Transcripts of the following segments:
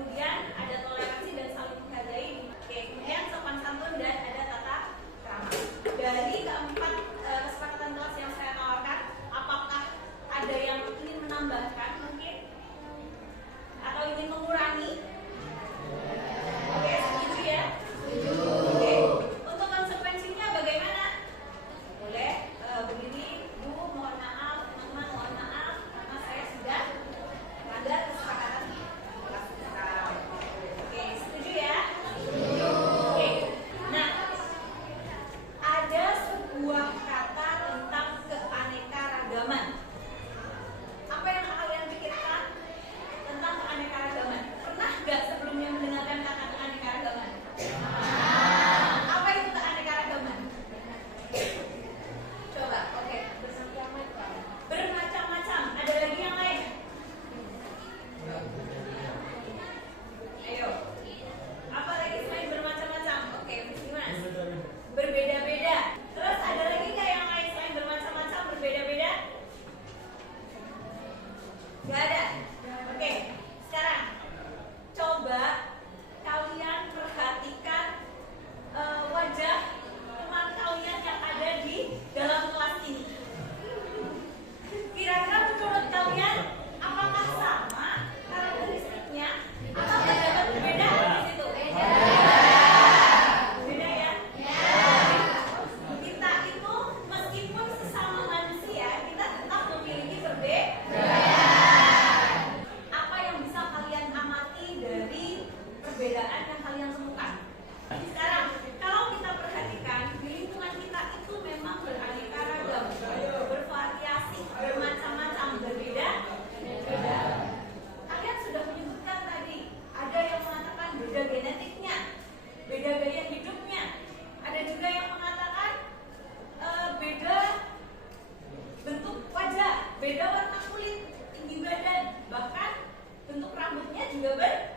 kemudian ada toleransi dan saling menghargai. Oke, kemudian sopan santun dan ada tata krama. Dari keempat kesepakatan kelas yang saya tawarkan, apakah ada yang ingin menambahkan mungkin atau ingin mengurangi? Oke, setuju ya? Setuju. Oke, untuk konsekuensinya bagaimana? Boleh berdiri, Bu, mohon maaf, teman-teman mohon maaf karena saya sudah melanggar kesepakatan kelas kita. Oke, setuju ya? Setuju. Oke, nah ada sebuah kata tentang keanekaragaman. Apa yang kalian pikirkan tentang keanekaragaman? Pernah nggak sebelumnya mendengarkan kata keanekaragaman? Apa itu keanekaragaman? Coba, oke. Bermacam-macam. Ada lagi yang lain? Ayo. Apa lagi selain bermacam-macam? Oke, Mas. Berbeda-beda. Terus ada lagi nggak yang lain selain bermacam-macam, berbeda-beda? Gak ada. Oke, sekarang coba kalian perhatikan wajah teman kalian yang ada di dalam kelas ini. Kira-kira menurut kalian apakah sama karakteristiknya atau terdapat perbedaan di situ? Beda ya? Kita itu meskipun sesama manusia, kita tetap memiliki perbedaan. Apa yang bisa kalian amati dari perbedaan yang kalian temukan? Sekarang, kalau kita perhatikan di lingkungan kita itu memang beraneka ragam, bervariasi, bermacam-macam, berbeda. Kalian sudah menyebutkan tadi, ada yang mengatakan beda genetiknya, beda gaya hidupnya, ada juga yang mengatakan beda bentuk wajah, beda warna kulit, tinggi badan, bahkan bentuk rambutnya juga berbeda.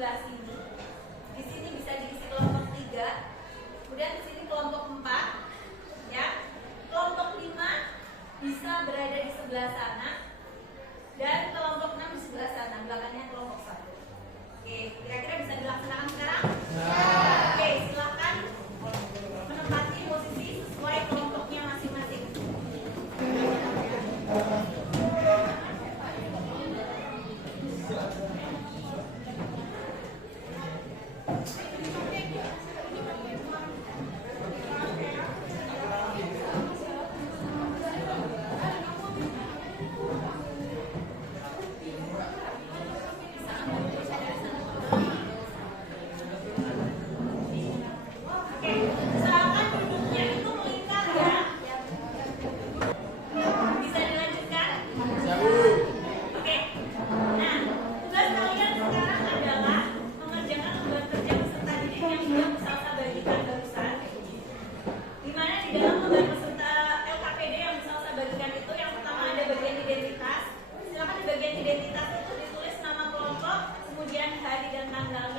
sebelah sini. Di sini bisa diisi kelompok 3. Kemudian di sini kelompok 4. Ya. Kelompok 5 bisa berada di sebelah sana. Dan kelompok 6 di sebelah sana. Belakangnya kelompok 1. Oke, kira-kira bisa dilaksanakan sekarang? Oke, silakan menempati posisi sesuai kelompoknya masing-masing. Oke, usahakan duduknya itu melingkar ya. Bisa dilanjutkan? Oke. Nah, tugas kalian sekarang adalah mengerjakan lembar kerja peserta didik yang sudah Salsa bagikan barusan. Di mana di dalam lembar peserta LKPD yang Salsa bagikan itu yang pertama ada bagian identitas. Silakan di bagian identitas itu ditulis nama kelompok, kemudian hari dan tanggal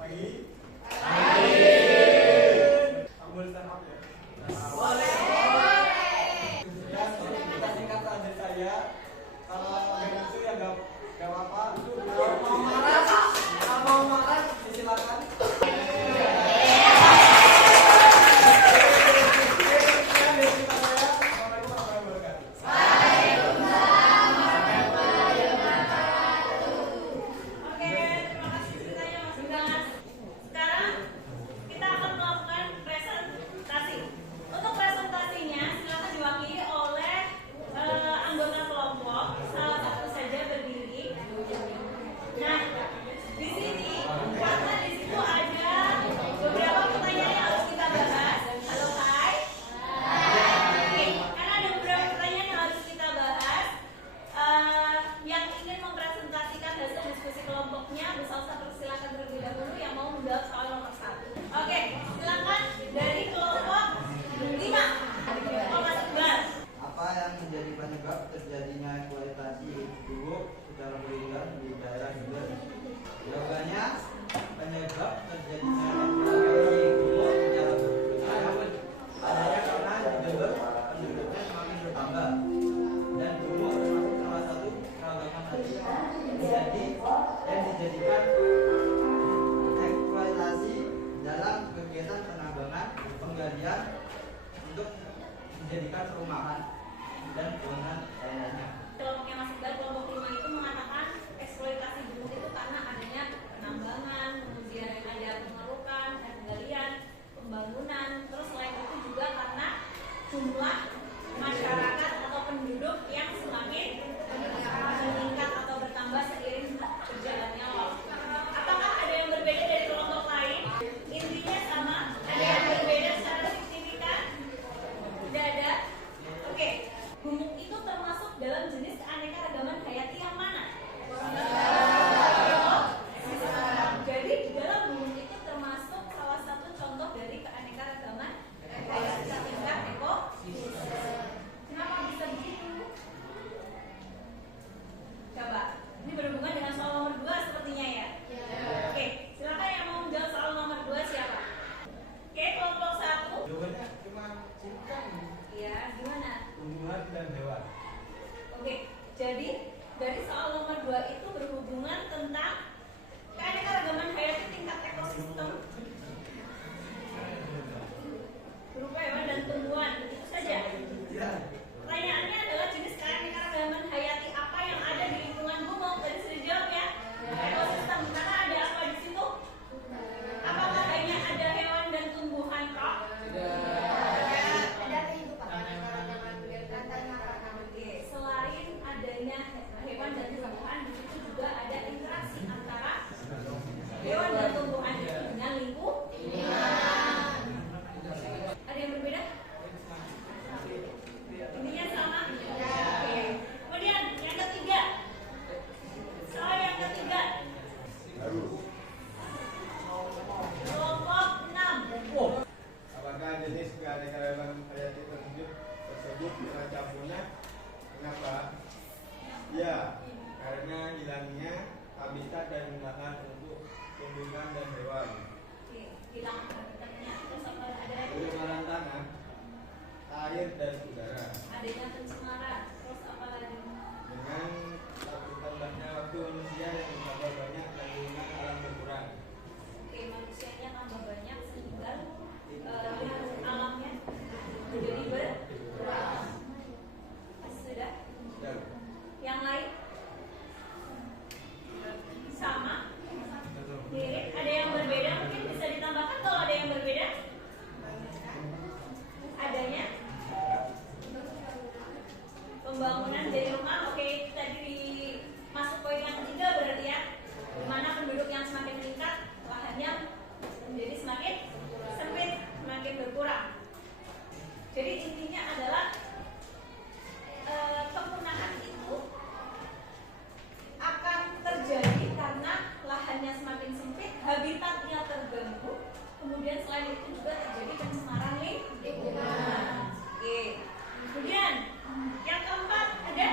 Pagi. Aku boleh stand up ya? Boleh. Ya, kita singkat saja saya. Kalau ada lucu ya nggak apa-apa. Kalau mau marah, silakan. Terjadinya eksploitasi buruk secara berlebihan di daerah Jember. Jawabannya, penyebab terjadinya eksploitasi buruk secara berlebihan adanya karena di Jember penduduknya semakin bertambah dan buruk termasuk salah satu keragaman tadi jadi yang dijadikan eksploitasi dalam kegiatan penambangan penggalian untuk dijadikan perumahan dan bangunan lainnya. Kelompoknya Mas Iqbal, kelompok 5 itu mengatakan eksploitasi buruk itu karena adanya penambangan, kemudian ada pengerukan, penggalian, pembangunan, terus selain itu juga karena jumlah masyarakat atau penduduk yang semakin meningkat atau bertambah seiring berjalannya waktu. Apakah ada yang berbeda dari kelompok lain? Intinya sama? Ada yang berbeda secara signifikan? Tidak ada? Oke. Gumuk itu termasuk dalam jenis keanekaragaman hayati yang mana? Jadi di dalam gumuk itu termasuk salah satu contoh dari keanekaragaman hayati tingkat ekosistem. Kenapa bisa begitu? Coba, ini berhubungan dengan soal nomor 2 sepertinya ya? Oke, silakan yang mau menjawab soal nomor 2 siapa? Oke, kelompok 1. Jawabannya cuma singkat. Iya, gimana? Tumbuhan dan hewan. Oke, jadi dari soal nomor 2 itu berhubungan tentang keanekaragaman hayati tingkat ekosistem berupa hewan dan tumbuhan, begitu saja. Pertanyaannya adalah jenis keanekaragaman hayati apa yang ada di lingkungan gumuk? Tadi sudah dijawab ya, ekosistem. Karena ada apa di situ? Apakah hanya ada hewan dan tumbuhan kah? Selain adanya hewan dan tumbuhan, di situ juga ada interaksi antara hewan dan tumbuhan itu dengan lingkungan. Ada yang berbeda? Intinya sama? Oke. Kemudian yang ketiga. Soal yang ketiga. Kelompok 6. Apakah jenis keanekaragaman hayati tersebut campurnya? Kenapa? Ya, karena hilangnya habitat dan lahan untuk tumbuhan dan hewan. Oke, hilang habitatnya. Terus apa ada lagi? Pencemaran tanah, air dan udara. Adanya pencemaran. Terus apa lagi? Dengan tambahnya waktu manusia yang tambah banyak dan lingkungan alam berkurang. Oke, manusianya tambah banyak sehingga alamnya menjadi berkurang. Sudah? Ya. Yang lain? Sama? Mirip? Ada yang berbeda? Mungkin bisa ditambahkan kalau ada yang berbeda? Adanya? Pembangunan jadi rumah. Oke, itu tadi masuk poin yang ketiga berarti ya, dimana penduduk yang semakin meningkat lahannya menjadi semakin sempit, semakin berkurang. Jadi intinya adalah kepunahan itu akan terjadi karena lahannya semakin sempit, habitatnya terganggu, kemudian selain itu juga terjadi pencemaran lingkungan. Oke. Kemudian yang keempat ada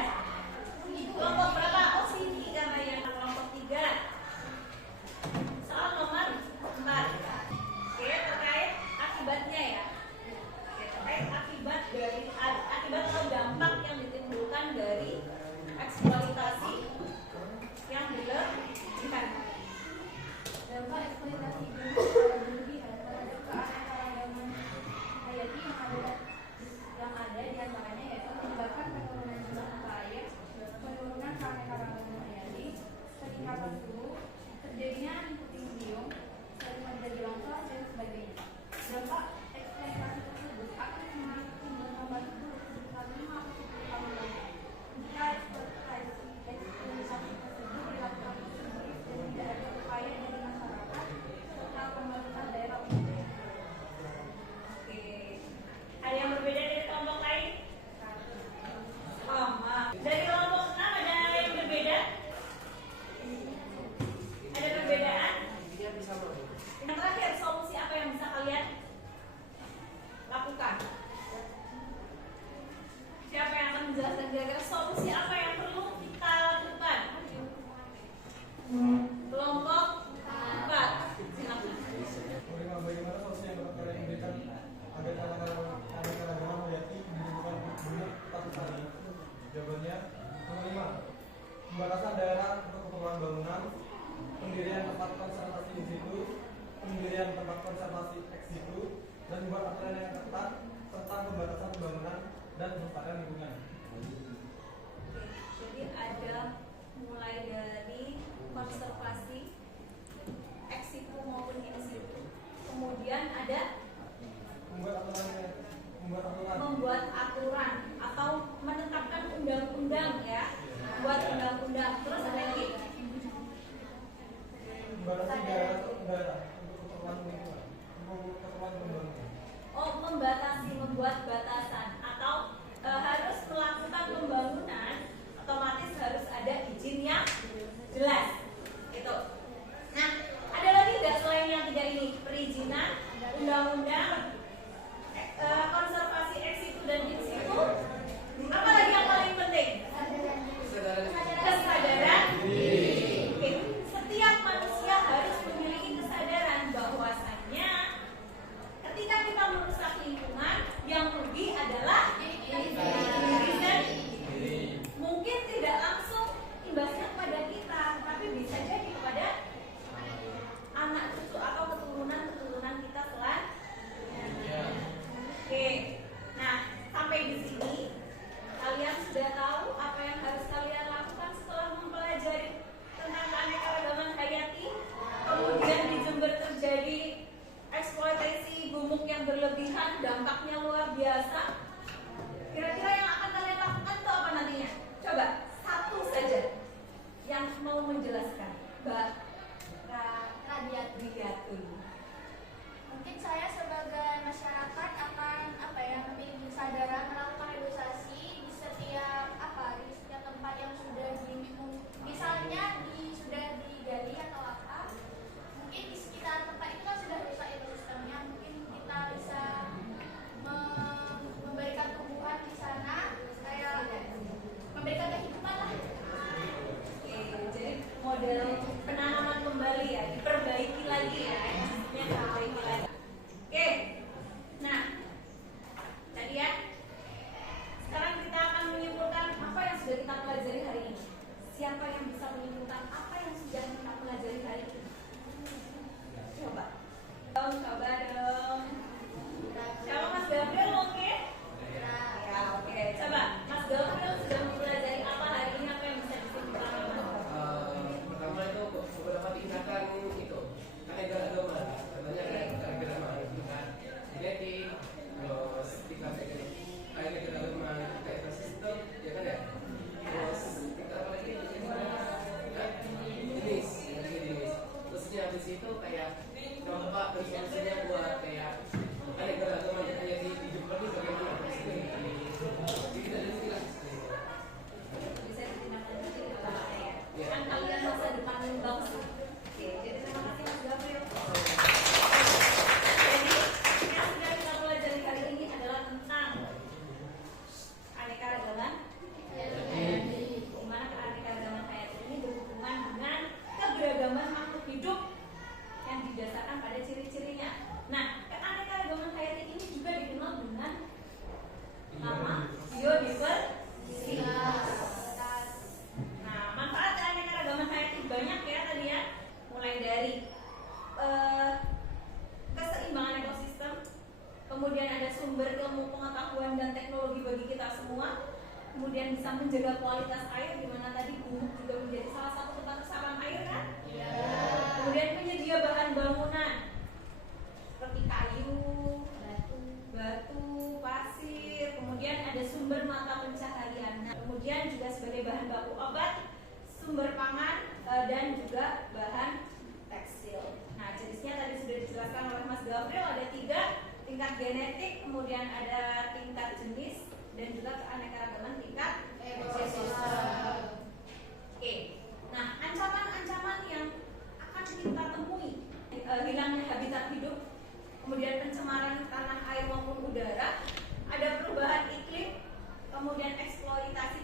kelompok berapa? Oh sini gambarnya, kelompok 3. Soal nomor konservasi ex situ dan membuat aturan yang ketat tentang pembatasan pembangunan dan pelestarian lingkungan. Jadi ada mulai dari konservasi ex situ maupun in situ. Kemudian ada membuat aturan atau menetapkan undang-undang ya. Membuat undang-undang. Terus ada lagi Membatasi daerah untuk keperluan lingkungan. Keperluan pembangunan. oh, membatasi, membuat batasan atau harus melakukan pembangunan otomatis harus ada izin yang jelas gitu. Nah, ada lagi nggak selain yang tiga ini? Perizinan, undang-undang, konservasi ex situ dan in situ. Apa lagi yang paling penting? Kesadaran diri. Oke. Setiap manusia harus memiliki kesadaran bahwasannya ketika kita merusak lingkungan, yang rugi adalah diri sendiri. Mungkin tidak langsung imbasnya kepada kita, tapi bisa jadi kepada anak cucu atau keturunan kita selanjutnya. Oke. Nah, sampai di sini kalian sudah tahu apa yang harus kalian lakukan setelah mempelajari tentang keanekaragaman hayati. Kemudian di Jember terjadi eksploitasi gumuk yang berlebihan, dampaknya luar biasa. Kira-kira yang akan kalian lakukan itu apa nantinya? Coba satu saja yang mau menjelaskan, Mbak Radiatul. Mungkin saya sebagai masyarakat akan memiliki kesadaran melakukan edukasi di setiap di setiap tempat yang sudah sudah digali atau apa. Mungkin di sekitar tempat itu kan sudah rusak ekosistemnya. Mungkin kita bisa memberikan tumbuhan di sana, kayak memberikan kehidupan lah. Jadi model penanaman kembali ya, diperbaiki lagi ya, diperbaiki lagi. Oke, nah tadi ya. Sekarang kita akan menyimpulkan apa yang sudah kita pelajari hari ini. Siapa yang bisa menyimpulkan apa yang sudah kita pelajari hari ini? Coba dong. Coba Mas Gabriel, oke? Ya, oke. Coba Mas Gabriel sudah mempelajari apa hari ini, apa yang bisa disimpulkan? Pertama itu beberapa tingkatan itu keanekaragaman, katanya keanekaragaman tingkat genetik, terus tingkat keanekaragaman ekosistem, ya kan ya. Terus tingkat apa lagi? Jenis. Terusnya habis itu kayak coba bersolusinya buat kayak keanekaragaman yang ada di Jember ini bagaimana? Jadi kita dari sini lah. Bisa ditindaklanjuti nggak apa-apa ya? Kan kalian masa depan yang bagus. Oke, jadi terima kasih Mas Gabriel. Jadi yang sudah kita pelajari kali ini adalah tentang keanekaragaman hayati. Di mana keanekaragaman hayati ini berhubungan dengan keberagaman makhluk hidup yang didasarkan pada ciri-cirinya. Nah, keanekaragaman hayati ini juga dikenal dengan nama biodiversitas. Nah, manfaat keanekaragaman hayati banyak ya tadi ya. Mulai dari keseimbangan ekosistem, kemudian ada sumber ilmu pengetahuan dan teknologi bagi kita semua, kemudian bisa menjaga kualitas air, di mana tadi gumuk juga menjadi salah satu tempat resapan air kan? Ya. Kemudian penyedia bahan bangunan seperti kayu, batu, pasir, kemudian ada sumber mata pencaharian. Nah, kemudian juga sebagai bahan baku obat, sumber pangan, dan juga bahan tekstil. Nah, jenisnya tadi sudah dijelaskan oleh Mas Gabriel, ada 3, tingkat genetik, kemudian ada tingkat jenis, dan juga keanekaragaman tingkat ekosistem. Oke, nah ancaman-ancaman yang akan kita temui, hilangnya habitat hidup, kemudian pencemaran tanah air maupun udara, ada perubahan iklim, kemudian eksploitasi